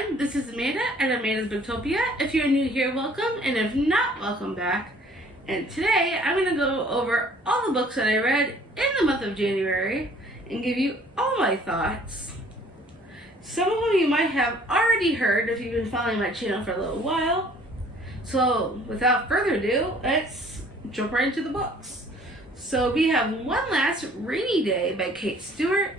everyone, this is Amanda at Amanda's Booktopia. If you're new here, welcome, and if not, welcome back. And today, I'm going to go over all the books that I read in the month of January and give you all my thoughts. Some of them you might have already heard if you've been following my channel for a little while. So, without further ado, let's jump right into the books. So, we have One Last Rainy Day by Kate Stewart.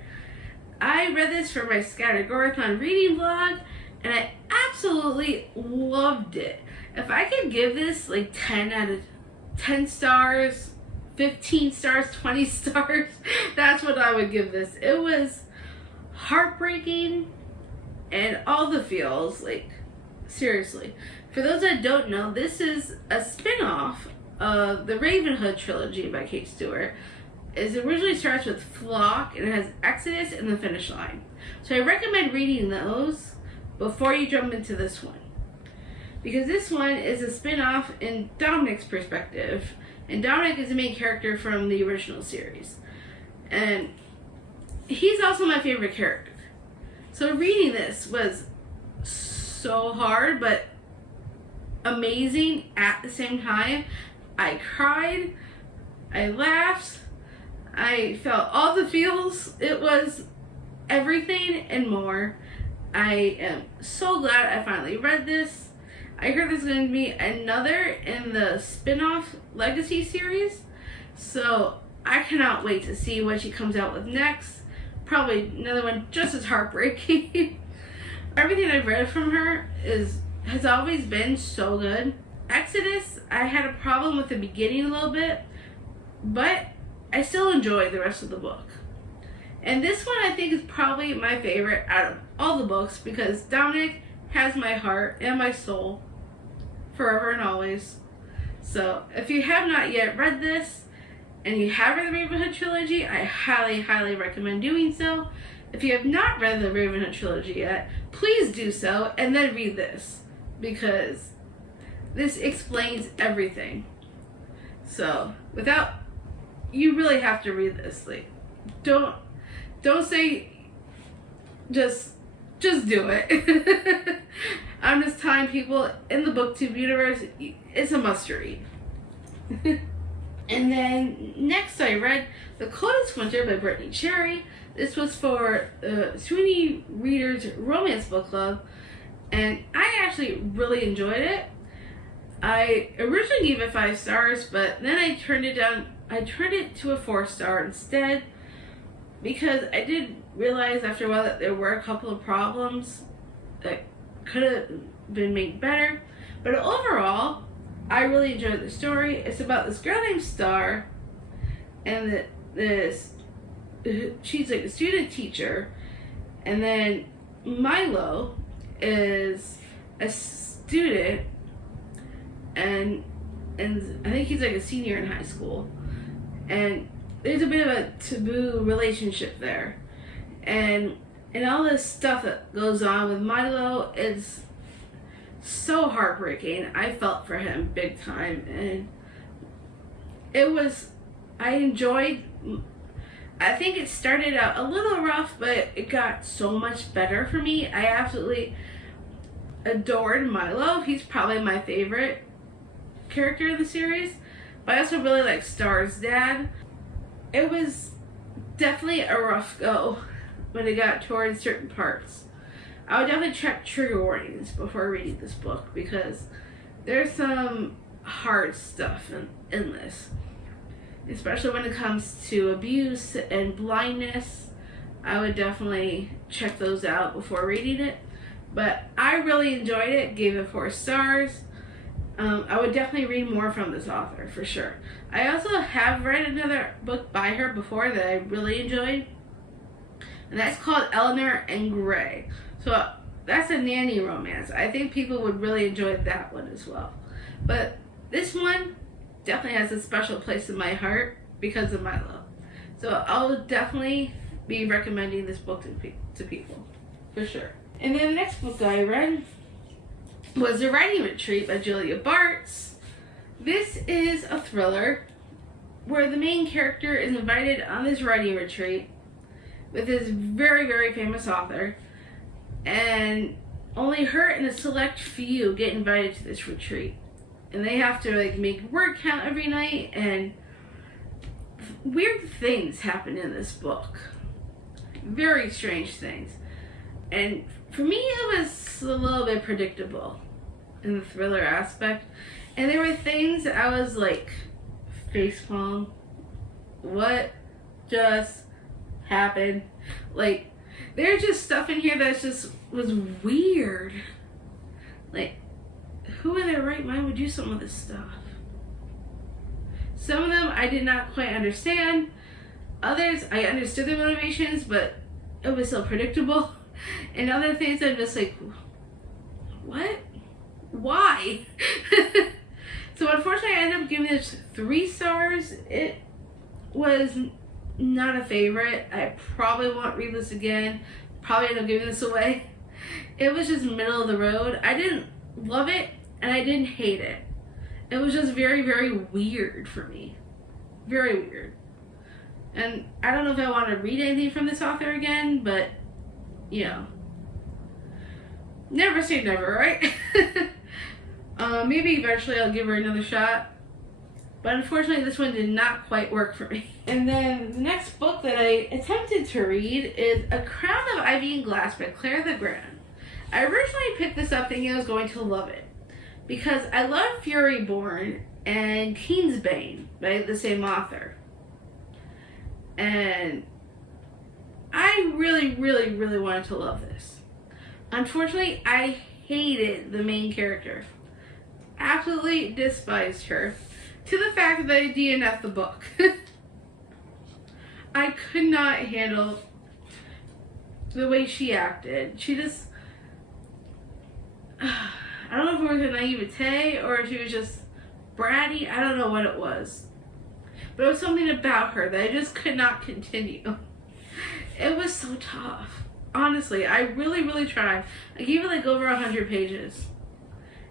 I read this for my Scattergorathon reading vlog, and I absolutely loved it. If I could give this like 10 out of 10 stars, 15 stars, 20 stars, that's what I would give this. It was heartbreaking and all the feels, like, seriously. For those that don't know, this is a spin-off of the Ravenhood trilogy by Kate Stewart. It originally starts with Flock, and it has Exodus and The Finish Line. So I recommend reading those before you jump into this one, because this one is a spin-off in Dominic's perspective, and Dominic is the main character from the original series, and he's also my favorite character. So reading this was so hard, but amazing at the same time. I cried, I laughed, I felt all the feels. It was everything and more. I am so glad I finally read this. I heard there's going to be another in the spin-off Legacy series, so I cannot wait to see what she comes out with next. Probably another one just as heartbreaking. Everything I've read from her has always been so good. Exodus, I had a problem with the beginning a little bit, but I still enjoy the rest of the book. And this one I think is probably my favorite out of all the books, because Dominic has my heart and my soul forever and always. So if you have not yet read this and you have read the Ravenhood trilogy, I highly, highly recommend doing so. If you have not read the Ravenhood trilogy yet, please do so and then read this, because this explains everything. So you really have to read this. Like, don't say just do it. I'm just telling people in the BookTube universe, it's a must read. And then next I read The Coldest Winter by Brittany Cherry. This was for Sweeney Readers Romance Book Club, and I actually really enjoyed it. I originally gave it 5 stars, but then I turned it down. I turned it to a 4-star instead, because I did realize after a while that there were a couple of problems that could have been made better. But overall, I really enjoyed the story. It's about this girl named Star, and she's like a student teacher, and then Milo is a student, and I think he's like a senior in high school. And there's a bit of a taboo relationship there. And all this stuff that goes on with Milo is so heartbreaking. I felt for him big time. And I think it started out a little rough, but it got so much better for me. I absolutely adored Milo. He's probably my favorite character in the series. But I also really like Star's dad. It was definitely a rough go when it got towards certain parts. I would definitely check trigger warnings before reading this book, because there's some hard stuff in this. Especially when it comes to abuse and blindness. I would definitely check those out before reading it. But I really enjoyed it, gave it 4 stars. I would definitely read more from this author, for sure. I also have read another book by her before that I really enjoyed, and that's called Eleanor and Gray. So that's a nanny romance. I think people would really enjoy that one as well. But this one definitely has a special place in my heart because of Milo. So I'll definitely be recommending this book to people, for sure. And then the next book I read was The Writing Retreat by Julia Bartz. This is a thriller where the main character is invited on this writing retreat with this very, very famous author, and only her and a select few get invited to this retreat. And they have to like make word count every night, and weird things happen in this book. Very strange things. And for me, it was a little bit predictable in the thriller aspect. And there were things that I was like, facepalm, what just happened? Like, there's just stuff in here that just was weird. Like, who in their right mind would do some of this stuff? Some of them I did not quite understand. Others, I understood their motivations, but it was so predictable. And other things, I'm just like, what? Why? So unfortunately, I ended up giving this 3 stars. It was not a favorite. I probably won't read this again. Probably end up giving this away. It was just middle of the road. I didn't love it, and I didn't hate it. It was just very, very weird for me. Very weird. And I don't know if I want to read anything from this author again, but, you know. Never say never, right? Maybe eventually I'll give her another shot. But unfortunately, this one did not quite work for me. And then the next book that I attempted to read is A Crown of Ivy and Glass by Claire Legrand. I originally picked this up thinking I was going to love it, because I love Furyborn and Kingsbane by the same author. And I really, really, really wanted to love this. Unfortunately, I hated the main character. Absolutely despised her. To the fact that I DNF'd the book. I could not handle the way she acted. She just... I don't know if it was her naivete or if she was just bratty. I don't know what it was. But it was something about her that I just could not continue. It was so tough. Honestly, I really, really tried. I gave it like over 100 pages.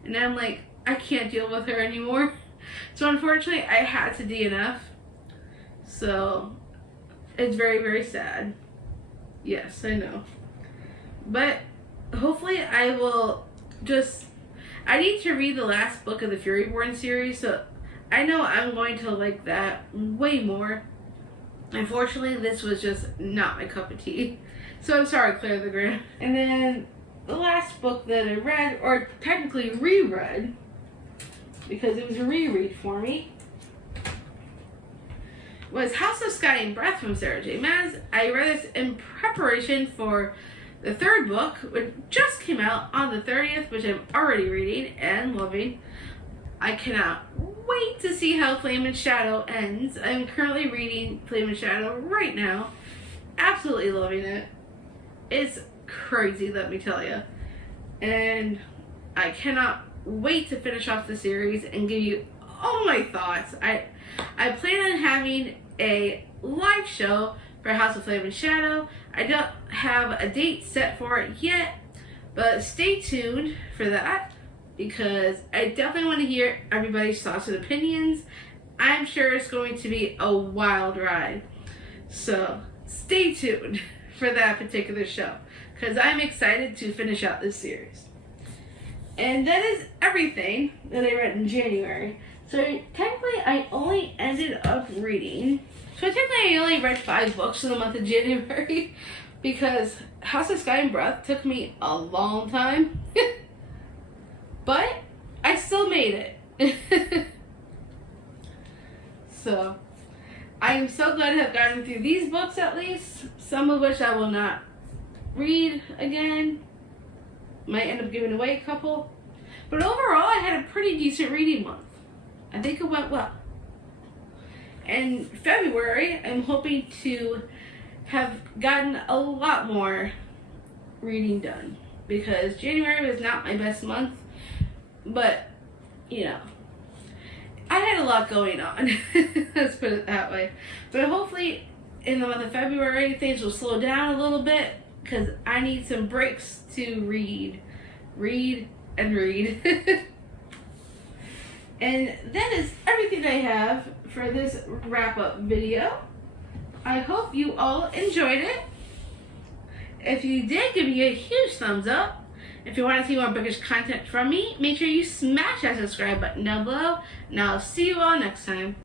And I'm like, I can't deal with her anymore. So unfortunately, I had to DNF. So, it's very, very sad. Yes, I know. But, hopefully I will just... I need to read the last book of the Furyborn series, so I know I'm going to like that way more. Unfortunately, this was just not my cup of tea. So I'm sorry, Claire Legrand. And then the last book that I read, or technically reread, because it was a reread for me, was House of Sky and Breath from Sarah J. Maas. I read this in preparation for the 3rd book, which just came out on the 30th, which I'm already reading and loving. I cannot wait to see how Flame and Shadow ends. I'm currently reading Flame and Shadow right now. Absolutely loving it. It's crazy, let me tell you. And I cannot wait to finish off the series and give you all my thoughts. I plan on having a live show for House of Flame and Shadow. I don't have a date set for it yet, but stay tuned for that, because I definitely want to hear everybody's thoughts and opinions. I'm sure it's going to be a wild ride. So stay tuned for that particular show, because I'm excited to finish out this series. And that is everything that I read in January. So technically I only ended up reading... So technically I only read 5 books in the month of January, because House of Sky and Breath took me a long time. But I still made it. So I am so glad to have gotten through these books, at least. Some of which I will not read again. Might end up giving away a couple. But overall, I had a pretty decent reading month. I think it went well. In February, I'm hoping to have gotten a lot more reading done, because January was not my best month. But, you know, I had a lot going on. Let's put it that way. But hopefully in the month of February, things will slow down a little bit, because I need some breaks to read. Read and read. And that is everything I have for this wrap-up video. I hope you all enjoyed it. If you did, give me a huge thumbs up. If you want to see more bookish content from me, make sure you smash that subscribe button down below, and I'll see you all next time.